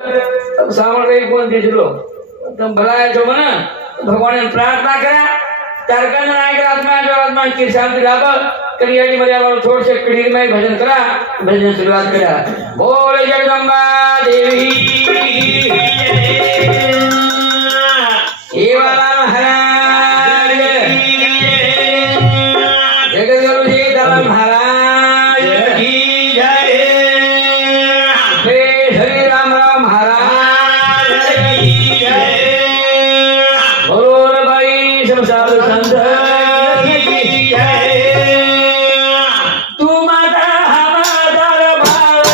सावण रही कौन थी चलो तुम भलाए जो मना भगवान ने प्रार्थना करा तारकन नायक आत्मा की शांति लाभ करियाली मर्यादा छोड़ से कड़ीर में भजन करा भजन शुरुआत करा बोले जगदम्बा देवी सेवालाल महाराज जगदगुरु जी दयाल महाराज की जय श्री राम महाराज की जय बोल भाई सब साधु संत की जय तू माता हमारा दरबार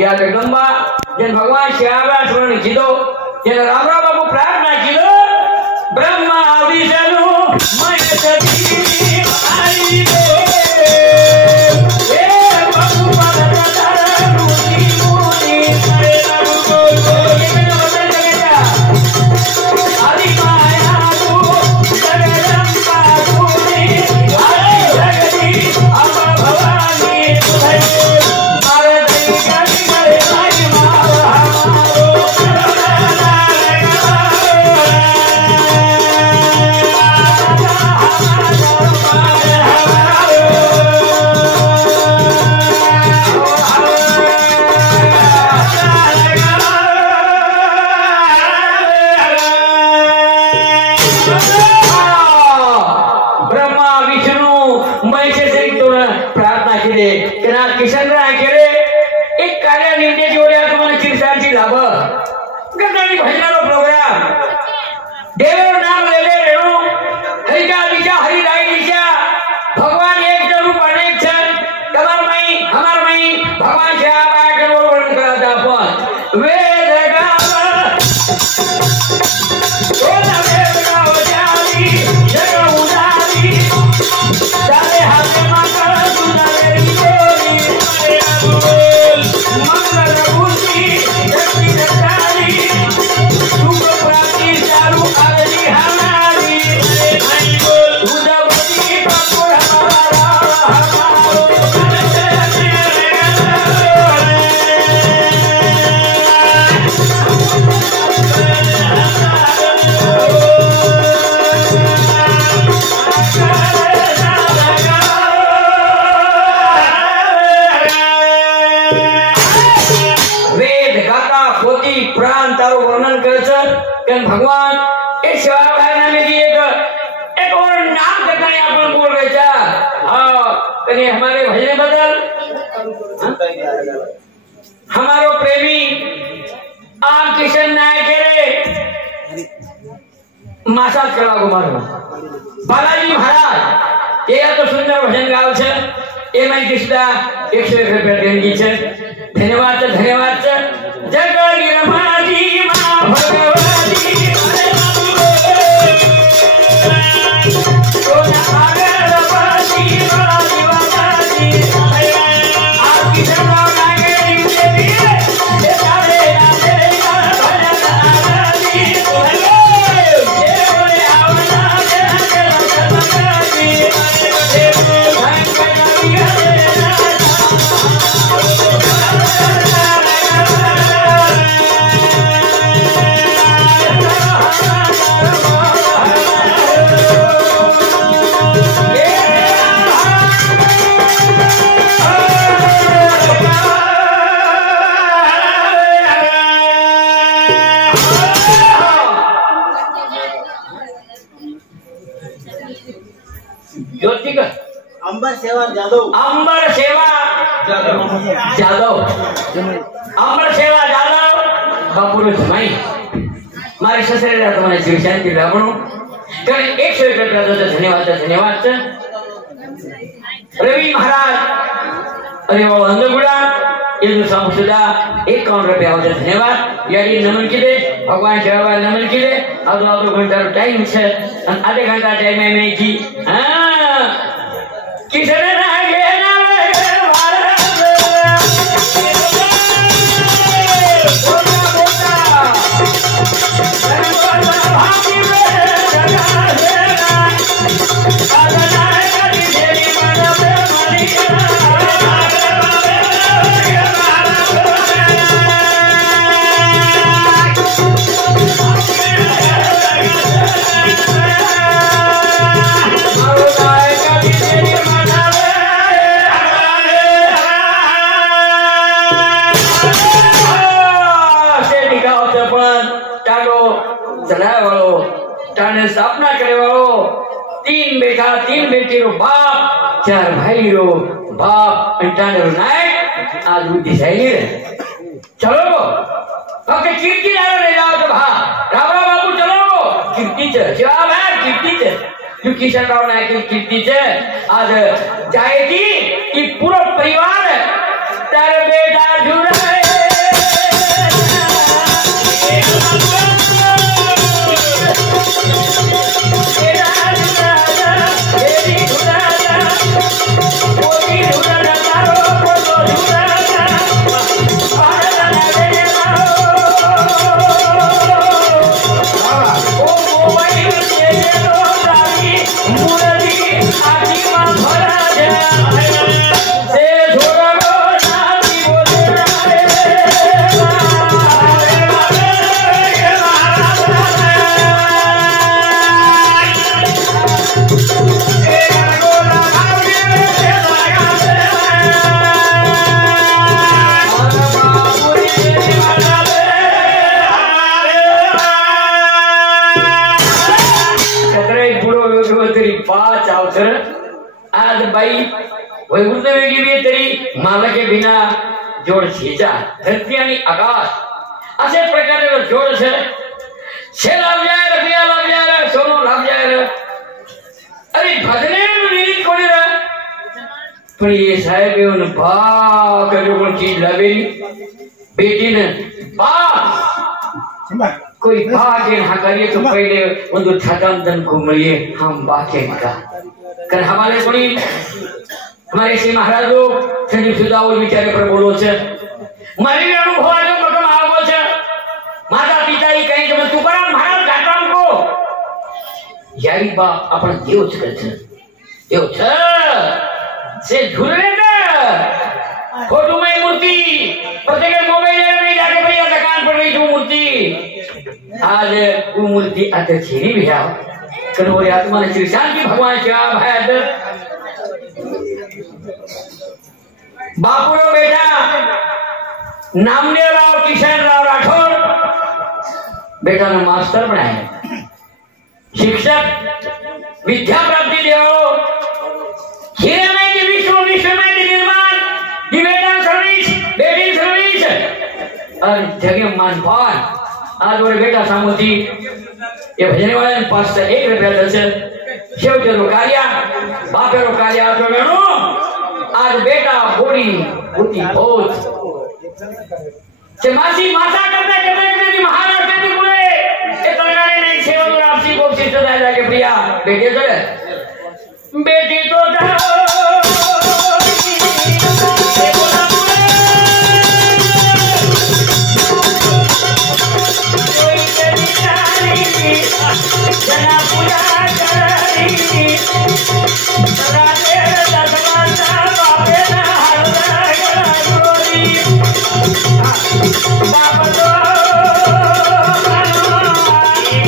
या जगदम्बा जन भगवान श्यामला स्मरण कीधो जन रामराव बाबू प्रार्थना कीधो ब्रह्मा विष्णु महेश दी आई रे ए बाबू बाबा मुनि मुनि रे बाबू बोल ये मैंने बता देगा आदि माया तू जगदम्बा तूने आई जगदी अब भवानी तुझे किशन राय केले एक कार्य निमण्याची ओळ्या तुम्हाला चिरसांची लाभ गंगानी भजनाचा प्रोग्राम देव नाम लेले रेणू हरिका दिशा हरि दाई दिशा भगवान एक रूप अनेक छन तमार मई हमार मई भगवान से आप आके वर्णन करत आपण वेद गाव सोना वेद गाव जाली जग उजाली सारे हाते माकर सुनारे प्राण तारो वर्णन कर भगवान एक सेवा भावना में एक और नाम करने अपन बोल रहे था कहीं हमारे भजन बदल हमारो प्रेमी आम किशन नायक रे मासाज करा मारो बालाजी महाराज ये तो सुंदर भजन गाव छे ए मैं कृष्णा 101 रुपया देणगी छे धन्यवाद जग निर्माणी मां भगवती सोना आगर पासी वाली वाली आपकी सेवा लागे देवी ये सारे आते भजन आरती बोले ये बोले आवना के लखनती ये भजन करिया अंबर सेवा जादव अमर सेवा जादव बापुरो जमाई मारे ससरे तुम्हारे जीव शांति लावणो कारण 101 रुपया धन्यवाद रवि महाराज अरे वो अंधगुड़ा ये सुधा 51 रुपया धन्यवाद यानी नमन किले भगवान सेवा नमन किले आधो घंटा टाइम है आधे घंटा टाइम है मैं की किसने स्थापना करे वालो 3 बेटा 3 बेटी रो बाप 4 भाई रो बाप अंटाने रो नायक आज बुद्धि सही रे चलो ओके कीर्ति लाओ ले जाओ तो भा रावरा बाबू चलो कीर्ति छ जवाब है कीर्ति छ जो किशन राव नायक की कीर्ति छ आज जाएगी कि पूरा परिवार तेरे बेटा जुड़े आज भाई वैकुंठ वेगी भी तरी माला के बिना जोड़ छीचा धरती आणि आकाश असे प्रकारे जोड़ छे छे लाभ जाए रुपया लाभ जाए सोनो लाभ जाए अरे भजने निरीत कोणी रे पण ये साहेब येऊन बा करो कोण चीज लावेली बेटी ने बा कोई भागे ना करिए तो पहले उनको छातांतन को मिलिए हम बाके का कर हमारे कोई हमारे श्री महाराज लोग संजीव सुदावल विचारे पर बोलो छे मारी अनुभव आने मकम आवो छे माता पिता ही कहीं जब तुकाराम महाराज घाटाम को यारी बा अपन देव छ से झुरने का फोटो में मूर्ति प्रत्येक मोबाइल में जाके भैया दुकान पर गई जो मूर्ति आज वो मूर्ति अंदर छीनी भी जाओ करोड़े आत्मा ने श्री शांति भगवान क्या भाई बापुरो बेटा नामदेव राव किशन राव राठौर बेटा ने मास्टर बनाए शिक्षक विद्या प्राप्ति देव हीरे में की विश्व में निर्माण डिवेटन सर्विस बेटिंग सर्विस और जगह मानपान आज वो बेटा सामूती ये भजने वाले ने 501 रुपया दर्शन शेवटे रोकालिया बापे रोकालिया तो मेनू आज बेटा बोली बुद्धि बहुत चमासी माता करते महाराज के पूरे ये तलगाने नहीं सेवा और आपसी को सिद्ध दादा के प्रिया बेटे चले बेटी तो जना पूजा करनी राधे दसवाना बापे ना हरदा गोरी बाप तो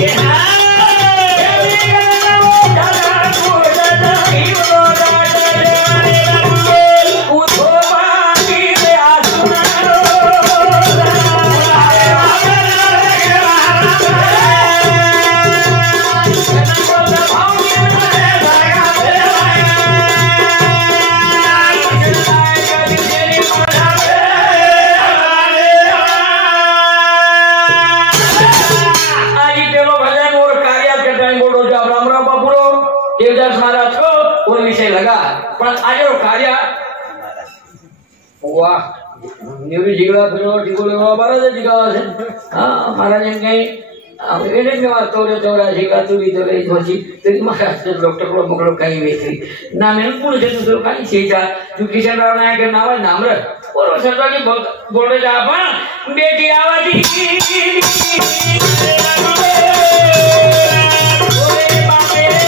ये ना वाह न्यूरी जिगला फिरो टिकोले बाबा जिगा हां महाराज ने એને મેવા તોરે તોરા જીગા તુરી તોરે પછી તેરી મહારાજ ડોક્ટર કો મકડો કઈ વેખરી ના મેન પૂર જન તો કઈ છેજા તું કિશન રાવ નાયક નાવા નામર ઓરો સરવા કે બોલે જા પણ બેટી આવાજી ઓરે બાપે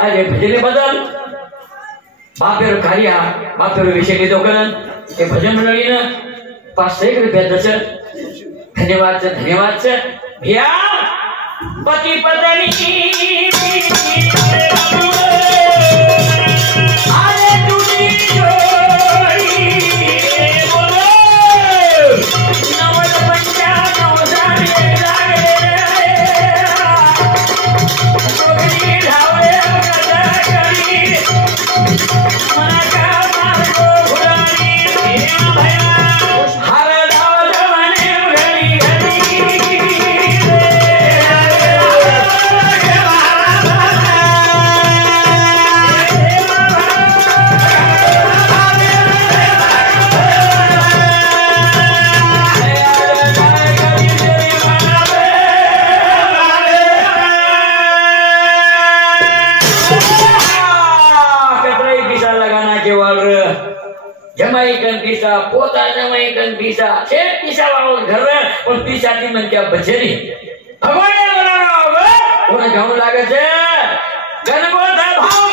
अरे भजन बदल बापेर कार्य बापेर विषय लीधो करण ए भजन मंडळीने 500 रुपया दच धन्यवाद भैया पति पत्नी अरे तुझी जोड़ी बोलो नवल पंचा नवसारे पोता जमाई कन पीसा छे पीसा वालो घर में और पीसा की मन क्या बचे नहीं भगवान ने बनाना होगा उन्हें गाँव लागे छे गणपत भाव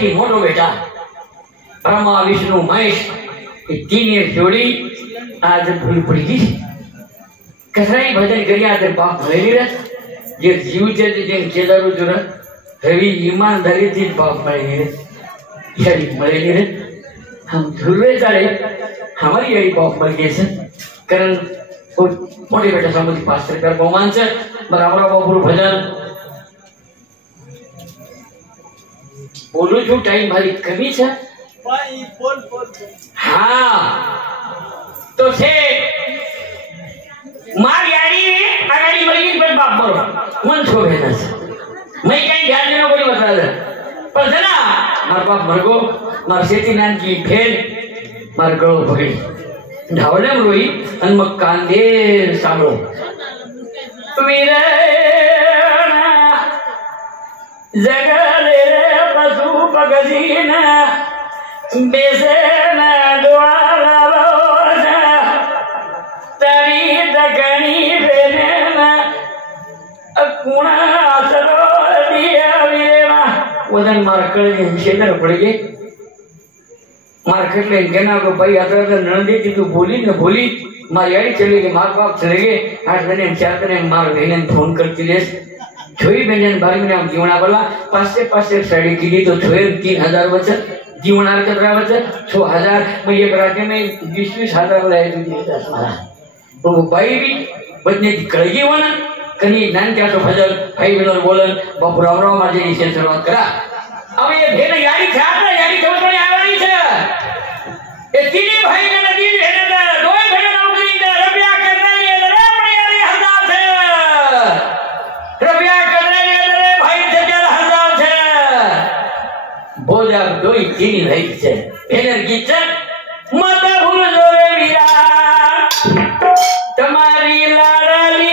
की मोटो बेटा ब्रह्मा विष्णु महेश ये तीन जोड़ी आज भूल पड़ी थी कसराई भजन करिया आज बाप भले रह ये जीव चेत जे केदारू जुरा हेवी ईमानदारी थी बाप मळे रे यारी मळे रे हम धुर्वे चाले हमारी यही बाप मर गए से कारण वो मोटे बेटा समुद्री पास्टर कर बहुमान से बराबर बाबू भजन बोलो जो टाइम भारी कमी है हाँ तो से मार यारी अगाड़ी बड़ी पर बाप मरो मन छो भेना से मैं कहीं ध्यान देना बोली बता दे पर जना मार बाप मर गो मार सेती नान की फेर मार गलो भगड़ी ढावले में रोई अनमक कांदे सामरो वीरे जगले पशु पगजीना बेसेना द्वारा लोजा तरी दगनी बेनेना अकुणा असरो दिया वीरेवा वदन मार्केट में शेंदर पड़ गए मार्केट में कहना को भाई आता तो नंदी की तू बोली न बोली मारी चले गए मार बाप चले गए 8 दिन 4 दिन मार बहन फोन करती रहे छोई बहन बारी में हम जीवना बोला पासे साड़ी की तो छोए 3000 बचत जीवना कतरा बचत 6000 मैं एक रात में 20,000 लाए तो भाई भी बदने कळगी होना कनी नान क्या तो भजन भाई बहन बोलन बापू रामराव माझे इसे शुरुआत करा अब ये भेन यारी खात ना यारी खबर आवानी छे ए तीनी भाई ने नदी भेन दा दोय भेन नौकरी दा रुपया करने लिए रे पड़ियारी हजार छे रुपया करने लिए रे भाई से 4000 छे बोजा दोय तीनी भाई छे भेन गीत मत भूल जोरे वीरा तुम्हारी लाडली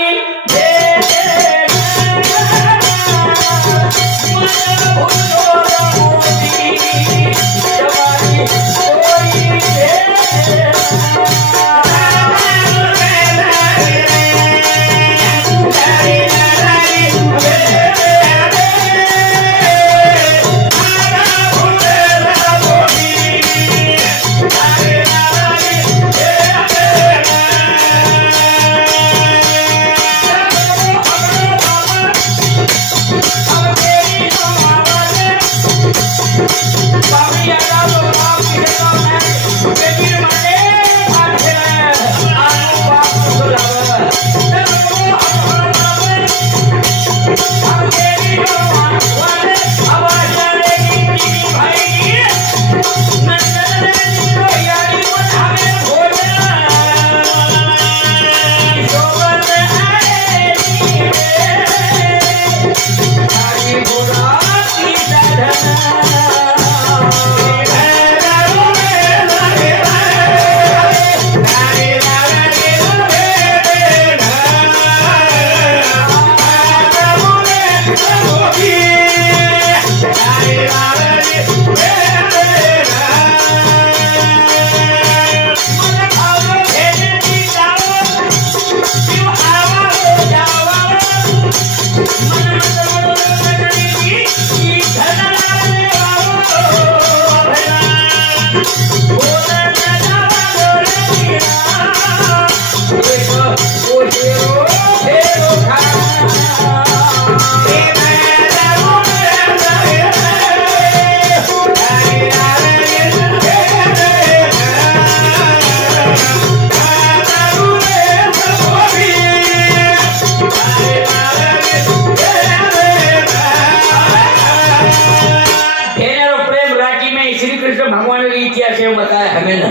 बताया हमें ना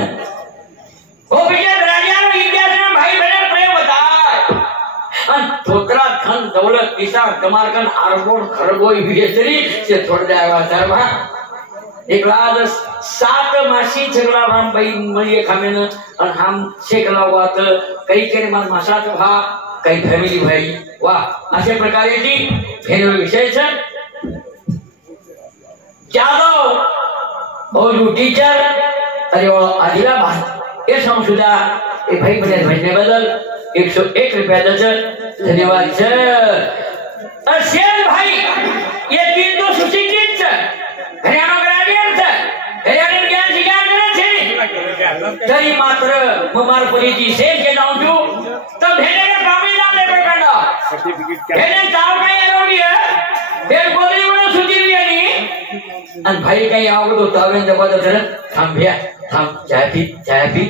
वो भैया राजा ने इतिहास में भाई बहन प्रेम बताया थोकरा धन दौलत पैसा कमारकन अरबों खरबों विदेशी से छोड़ जाएगा सर्वा एक रात 7 मासी झगड़ा हम भाई मरिए खामेन और हम शेकला हुआ तो कई के मन मासा तो भा कई फैमिली भाई वाह अशा प्रकारे जी फेनो विशेष जादव बहुत टीचर अरे वो आदिलाबाद ये सुधा एक भाई बने भेजने बदल 101 रुपया धन्यवाद सर शेर भाई ये 3 तो सुशिक्षित हरियाणा ग्रेजुएट हरियाणा ज्ञान शिकार करे तरी मात्र मुमार पुरीची शेर के जाऊं जो तब भेजने का काम ही ना ले बेटा सर्टिफिकेट भेजने काम का ये रोगी है फिर बोली बड़ा सुधी भी नहीं અને ભાઈ કઈ આવો તો તાવે જબરદસ્ત છે થામ ભ્યા થામ ચાય પી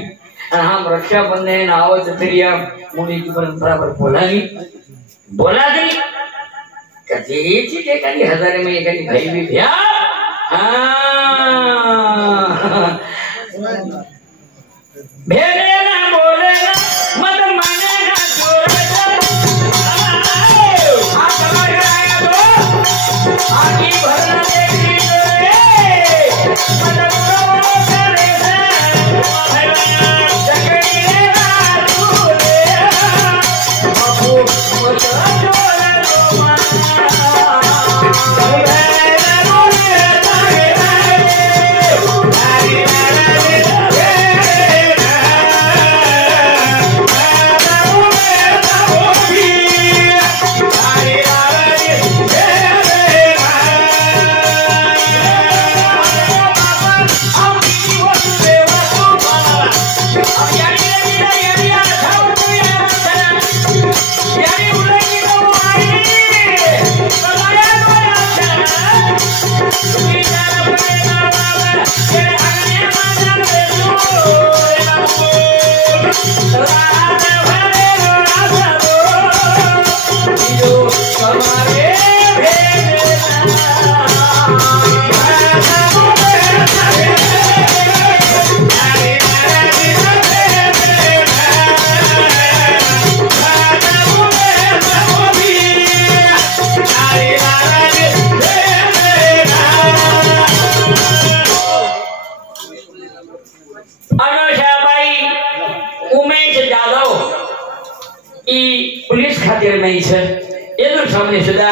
અને આમ રક્ષાબંધન આવો ચતરિયા મુની की परंपरा पर बोला नहीं कभी ठीक है कभी हजार में कभी भाई भी भ्या भेरे ना बोले ना मत माने ना छोड़ हाथ लगा आया तो आगे भरना देखी मत बोलो करे जगड़ी रे बातू रे बाबू मत छोड़ दो पुलिस खातिर नहीं है ये तो सामने सुधा